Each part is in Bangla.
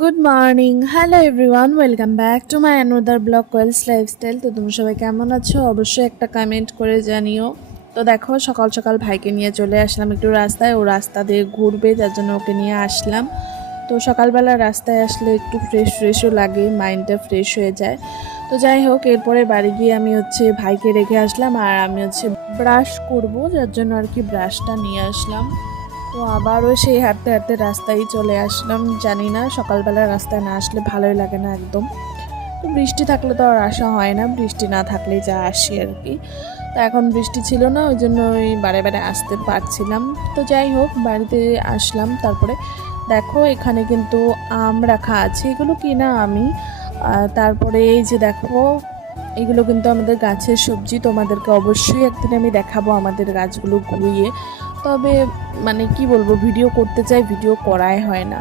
Good morning, hello everyone, welcome back to my another blog Koyel's lifestyle. তো তোমরা সবাই কেমন আছো অবশ্যই একটা কমেন্ট করে জানিও। তো দেখো সকাল সকাল ভাইকে নিয়ে চলে আসলাম একটু রাস্তায়, ও রাস্তা দিয়ে ঘুরবে যার জন্য ওকে নিয়ে আসলাম। তো সকালবেলা রাস্তায় আসলে একটু ফ্রেশও লাগে, মাইন্ডটা ফ্রেশ হয়ে যায়। তো যাই হোক, এরপরে বাড়ি গিয়ে আমি ভাইকে রেখে আসলাম, আর আমি ব্রাশ করব, যার জন্য আর কি ব্রাশটা নিয়ে আসলাম। তো আবারও সেই হাঁটতে হাঁটতে রাস্তায় চলে আসলাম। জানি না, সকালবেলা রাস্তায় না আসলে ভালোই লাগে না একদম। তো বৃষ্টি থাকলে তো আর আসা হয় না, বৃষ্টি না থাকলে যা আসি আর কি। তো এখন বৃষ্টি ছিল না, ওই জন্য ওই বারে বারে আসতে পারছিলাম। তো যাই হোক, বাড়িতে আসলাম। তারপরে দেখো এখানে কিন্তু আম রাখা আছে, এগুলো কিনা আমি। তারপরে এই যে দেখো, এগুলো কিন্তু আমাদের গাছের সবজি। তোমাদেরকে অবশ্যই একদিন আমি দেখাবো আমাদের গাছগুলো ঘুরিয়ে। তবে মানে কি বলবো, ভিডিও করতে চাই, ভিডিও করাই হয় না।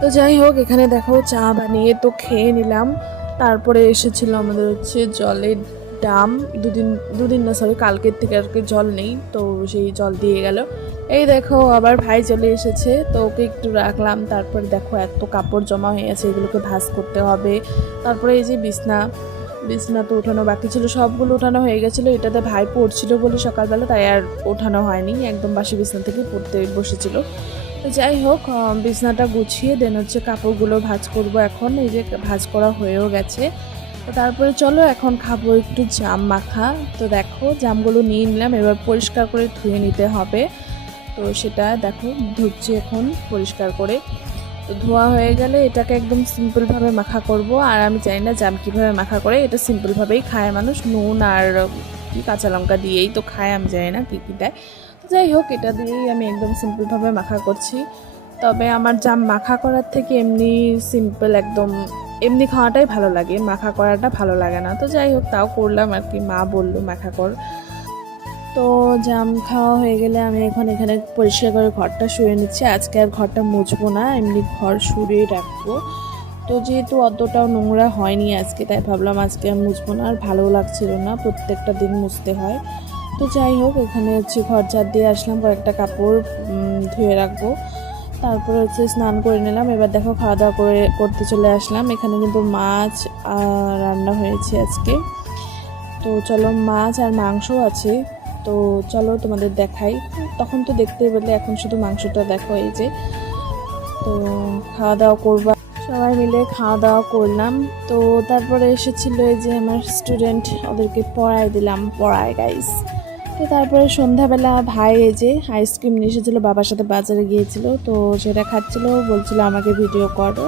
তো যাই হোক, এখানে দেখো চা বানিয়ে তো খেয়ে নিলাম। তারপরে এসেছিল আমাদের জলের ডাম। দুদিন দুদিন না, সরি, কালকের থেকে আর কি জল নেই, তো সেই জল দিয়ে গেল। এই দেখো আবার ভাই চলে এসেছে, তো ওকে একটু রাখলাম। তারপরে দেখো এত কাপড় জমা হয়ে আছে, এগুলোকে ভাঁজ করতে হবে। তারপরে এই যে বিছনা তো ওঠানো বাকি ছিল, সবগুলো ওঠানো হয়ে গেছিলো। এটাতে ভাই পড়ছিল বলে সকালবেলা, তাই আর ওঠানো হয়নি, একদম বাসি বিছনা থেকে পড়তে বসেছিল। তো যাই হোক, বিছনাটা গুছিয়ে দেন কাপড়গুলো ভাঁজ করব এখন। এই যে ভাঁজ করা হয়েও গেছে। তো তারপরে চলো এখন খাবো একটু জাম মাখা। তো দেখো জামগুলো নিয়ে নিলাম, এবার পরিষ্কার করে ধুয়ে নিতে হবে। তো সেটা দেখো ধুচ্ছি এখন পরিষ্কার করে। তো ধোয়া হয়ে গেলে এটাকে একদম সিম্পলভাবে মাখা করব। আর আমি জানি না জাম কীভাবে মাখা করে, এটা সিম্পলভাবেই খায় মানুষ, নুন আর কাঁচা লঙ্কা দিয়েই তো খায়, আমি জানি না কী কী দেয়। তো যাই হোক, এটা দিয়েই আমি একদম সিম্পলভাবে মাখা করছি। তবে আমার জাম মাখা করার থেকে এমনি সিম্পল একদম এমনি খাওয়াটাই ভালো লাগে, মাখা করাটা ভালো লাগে না। তো যাই হোক, তাও করলাম আর কি, মা বললো মাখা কর। তো জাম খাওয়া হয়ে গেলে আমি এখন এখানে পরিষ্কার করে ঘরটা শুয়ে নিচ্ছি। আজকে আর ঘরটা মুছবো না, এমনি ঘর শুয়েই রাখবো। তো যেহেতু অতটাও নোংরা হয়নি আজকে, তাই ভাবলাম আজকে আর মুছবো না, আর ভালো লাগছিল না, প্রত্যেকটা দিন মুছতে হয়। তো যাই হোক, এখানে ঘর ঝাড় দিয়ে আসলাম, কয়েকটা কাপড় ধুয়ে রাখবো। তারপরে স্নান করে নিলাম। এবার দেখো খাওয়া দাওয়া করতে চলে আসলাম। এখানে কিন্তু মাছ রান্না হয়েছে আজকে। তো চলো, মাছ আর মাংসও আছে। তো চলো তোমাদের দেখাই। তখন তো দেখতেই পেলে, এখন শুধু মাংসটা দেখো। এই যে, তো খাওয়া দাওয়া করবা, সবাই মিলে খাওয়া দাওয়া করলাম। তো তারপরে এসেছিল এই যে আমার স্টুডেন্ট, ওদেরকে পড়ায় গাইস। তো তারপরে সন্ধ্যাবেলা ভাই এই যে আইসক্রিম নিয়ে এসেছিলো, বাবার সাথে বাজারে গিয়েছিল, তো সেটা খাচ্ছিল, বলছিল আমাকে ভিডিও করো।